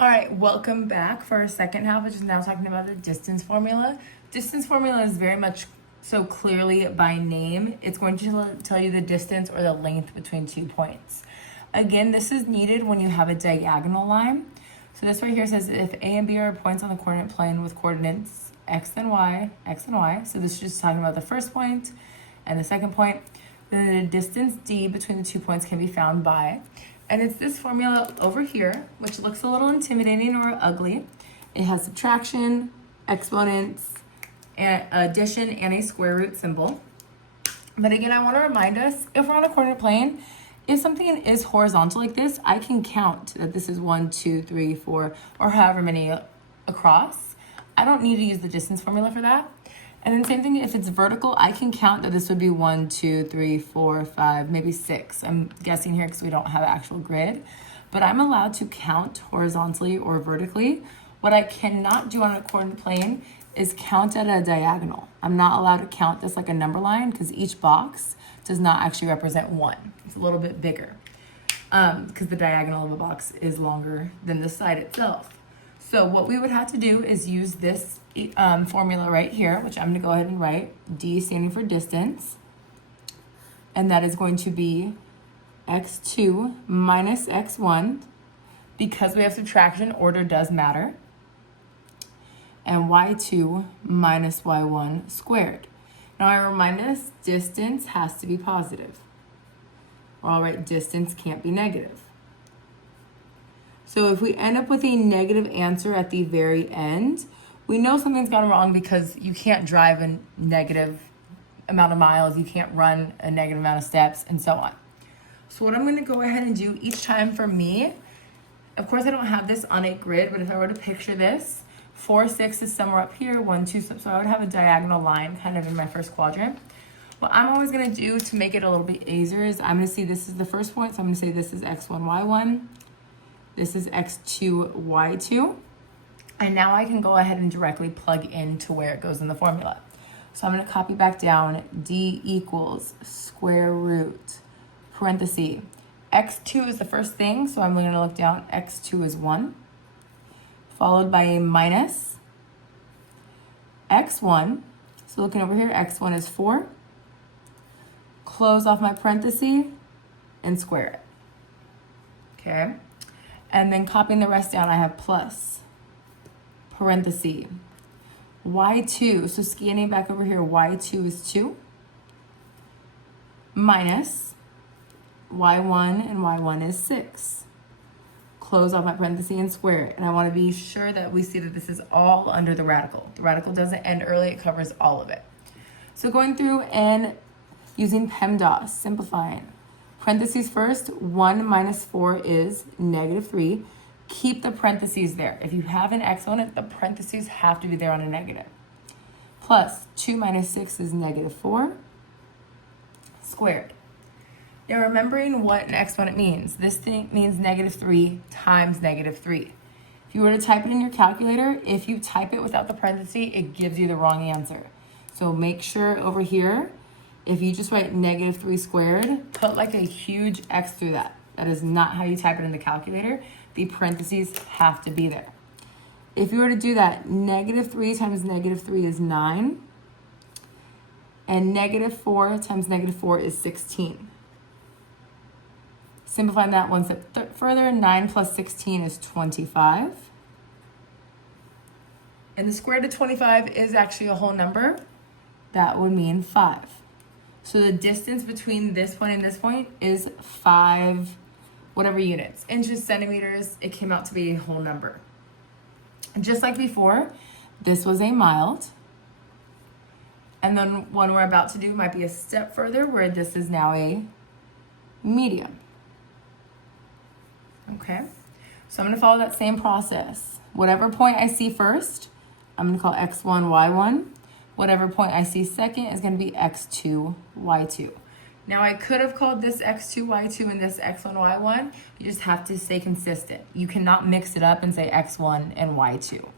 All right, welcome back for our second half, which is now talking about the distance formula. Distance formula is very much so clearly by name. It's going to tell you the distance or the length between 2 points. Again, this is needed when you have a diagonal line. So this right here says if A and B are points on the coordinate plane with coordinates x and y, so this is just talking about the first point and the second point, then the distance d between the 2 points can be found by, and it's this formula over here, which looks a little intimidating or ugly. It has subtraction, exponents, and addition, and a square root symbol. But again, I want to remind us, if we're on a coordinate plane, if something is horizontal like this, I can count that this is 1, 2, 3, 4, or however many across. I don't need to use the distance formula for that. And then same thing, if it's vertical, I can count that this would be 1, 2, 3, 4, 5, maybe 6. I'm guessing here because we don't have an actual grid, but I'm allowed to count horizontally or vertically. What I cannot do on a coordinate plane is count at a diagonal. I'm not allowed to count this like a number line because each box does not actually represent 1. It's a little bit bigger because the diagonal of a box is longer than the side itself. So what we would have to do is use this formula right here, which I'm going to go ahead and write, D standing for distance, and that is going to be x2 minus x1, because we have subtraction, order does matter, and y2 minus y1 squared. Now I remind us, distance has to be positive. All right, distance can't be negative. So if we end up with a negative answer at the very end, we know something's gone wrong because you can't drive a negative amount of miles, you can't run a negative amount of steps, and so on. So what I'm going to go ahead and do each time for me, of course I don't have this on a grid, but if I were to picture this, 4, 6 is somewhere up here, 1, 2, so I would have a diagonal line kind of in my first quadrant. What I'm always going to do to make it a little bit easier is I'm going to see this is the first point, so I'm going to say this is x1, y1. This is x2, y2. And now I can go ahead and directly plug into where it goes in the formula. So I'm going to copy back down d equals square root, parenthesis. x2 is the first thing, so I'm going to look down. x2 is 1, followed by a minus x1. So looking over here, x1 is 4. Close off my parenthesis and square it. Okay. And then copying the rest down, I have plus, parenthesis, y2, so scanning back over here, y2 is 2, minus y1, and y1 is 6. Close off my parenthesis and square it. And I want to be sure that we see that this is all under the radical. The radical doesn't end early, it covers all of it. So going through and using PEMDAS, simplifying. Parentheses first, 1 minus 4 is negative 3. Keep the parentheses there. If you have an exponent, the parentheses have to be there on a negative. Plus 2 minus 6 is negative 4 squared. Now remembering what an exponent means. This thing means negative 3 times negative 3. If you were to type it in your calculator, if you type it without the parentheses, it gives you the wrong answer. So make sure over here, if you just write negative 3 squared, put like a huge X through that. That is not how you type it in the calculator. The parentheses have to be there. If you were to do that, negative 3 times negative 3 is 9. And negative 4 times negative 4 is 16. Simplifying that one step further, 9 plus 16 is 25. And the square root of 25 is actually a whole number. That would mean 5. So the distance between this point and this point is 5, whatever units. Inches, centimeters, it came out to be a whole number. And just like before, this was a mild. And then one we're about to do might be a step further where this is now a medium. Okay, so I'm going to follow that same process. Whatever point I see first, I'm going to call x1, y1. Whatever point I see second is going to be x2, y2. Now I could have called this x2, y2 and this x1, y1. You just have to stay consistent. You cannot mix it up and say x1 and y2.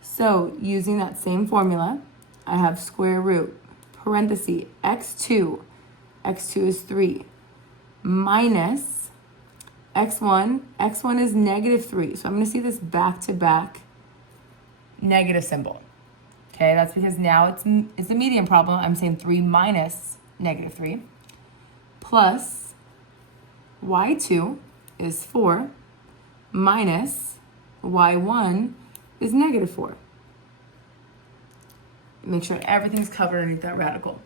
So using that same formula, I have square root, parenthesis, x2 is 3, minus x1 is -3. So I'm gonna see this back-to-back negative symbol. Okay, that's because now it's a median problem. I'm saying 3 minus -3 plus y2 is 4 minus y1 is -4. Make sure everything's covered underneath that radical.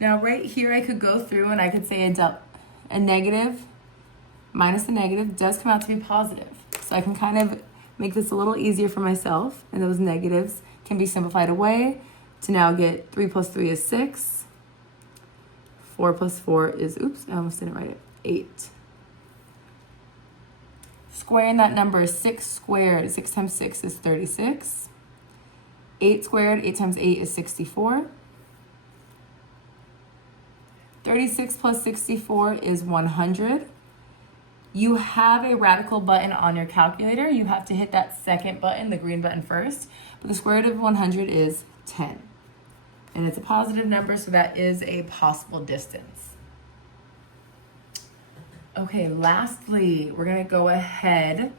Now right here I could go through and I could say a negative minus the negative does come out to be positive. So I can kind of make this a little easier for myself, and those negatives can be simplified away to now get 3 plus 3 is 6. 4 plus 4 is, oops, I almost didn't write it, 8. Squaring that number is 6 squared. 6 times 6 is 36. 8 squared, 8 times 8 is 64. 36 plus 64 is 100. You have a radical button on your calculator. You have to hit that second button, the green button first. But the square root of 100 is 10. And it's a positive number, so that is a possible distance. Okay, lastly, we're gonna go ahead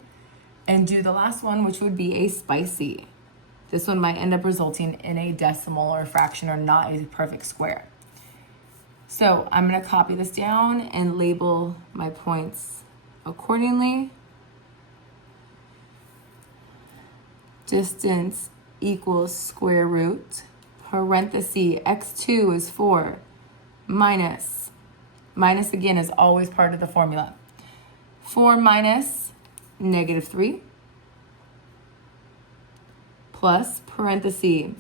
and do the last one, which would be a spicy. This one might end up resulting in a decimal or fraction or not a perfect square. So I'm gonna copy this down and label my points accordingly. Distance equals square root, parenthesis, x2 is 4, minus again is always part of the formula. 4 minus -3, plus parenthesis,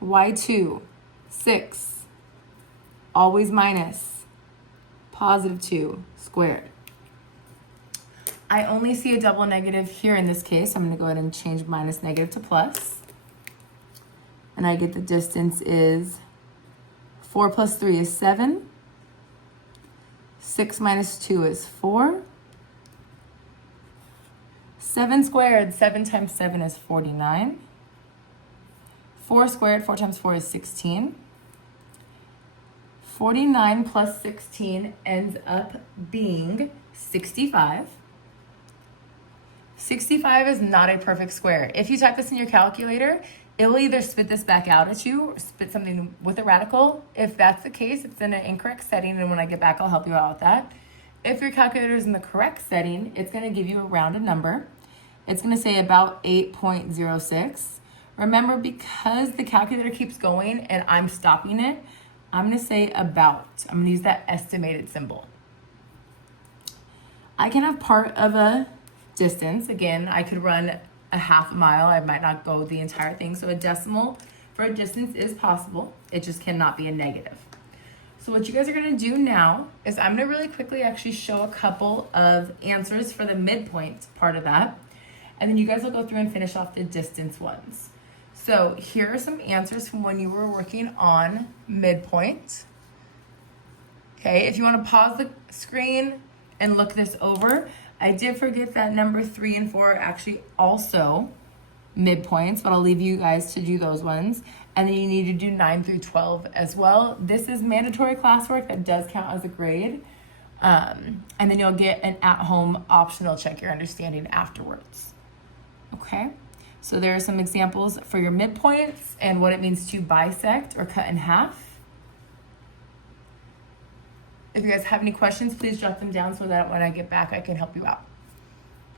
y2, 6, always minus, +2 squared. I only see a double negative here in this case. I'm going to go ahead and change minus negative to plus. And I get the distance is 4 plus 3 is 7. 6 minus 2 is 4. 7 squared, 7 times 7 is 49. 4 squared, 4 times 4 is 16. 49 plus 16 ends up being 65. 65 is not a perfect square. If you type this in your calculator, it will either spit this back out at you or spit something with a radical. If that's the case, it's in an incorrect setting, and when I get back, I'll help you out with that. If your calculator is in the correct setting, it's gonna give you a rounded number. It's gonna say about 8.06. Remember, because the calculator keeps going and I'm stopping it, I'm gonna say about. I'm gonna use that estimated symbol. I can have part of a distance. Again, I could run a half mile. I might not go the entire thing. So a decimal for a distance is possible. It just cannot be a negative. So what you guys are gonna do now is I'm gonna really quickly actually show a couple of answers for the midpoint part of that. And then you guys will go through and finish off the distance ones. So here are some answers from when you were working on midpoint. Okay, if you wanna pause the screen and look this over, I did forget that number 3 and 4 are actually also midpoints, but I'll leave you guys to do those ones. And then you need to do 9 through 12 as well. This is mandatory classwork that does count as a grade. And then you'll get an at-home optional check your understanding afterwards. Okay, so there are some examples for your midpoints and what it means to bisect or cut in half. If you guys have any questions, please jot them down so that when I get back, I can help you out.